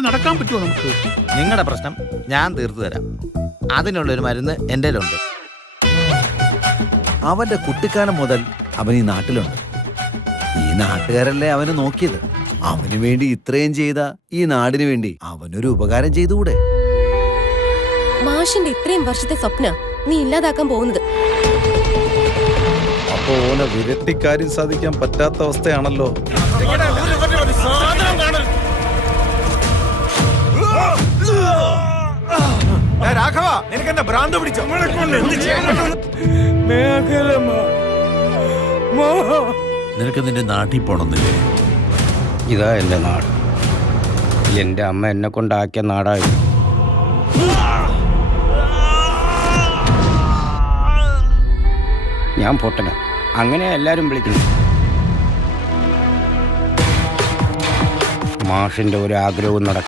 ധൈര്യമായിട്ട് നടക്കാൻ പറ്റുമോ നമുക്ക്? നിങ്ങളുടെ പ്രശ്നം ഞാൻ തീർത്തു തരാം. അതിനുള്ളൊരു മരുന്ന് എൻ്റെ കയ്യിലുണ്ട്. അവന്റെ കുട്ടിക്കാലം മുതൽ അവൻ ഈ നാട്ടിലുണ്ട്. ഈ നാട്ടുകാരല്ലേ അവന് നോക്കിയത്. അവന് വേണ്ടി ഇത്രയും ചെയ്ത ഈ നാടിനു വേണ്ടി അവനൊരു ഉപകാരം ചെയ്തുകൂടെ? മാഷിന്റെ ഇത്രയും വർഷത്തെ സ്വപ്ന നീ ഇല്ലാതാക്കാൻ പോകുന്നത്. അപ്പോ ഓനെ വിരട്ടിക്കാര്യം സാധിക്കാൻ പറ്റാത്ത അവസ്ഥയാണല്ലോ. രാഘവ, നിനക്കെന്താ ഭ്രാന്ത് പിടിച്ചോ? നിനക്ക് നിന്റെ നാട്ടിൽ പോണമെന്നില്ലേ? ഇതാ എൻ്റെ നാട്. എൻ്റെ അമ്മ എന്നെ കൊണ്ടാക്കിയ നാടായി. ഞാൻ പൊട്ടന, അങ്ങനെ എല്ലാരും വിളിക്കുന്നു. മാഷിന്റെ ഒരു ആഗ്രഹവും നടക്കും.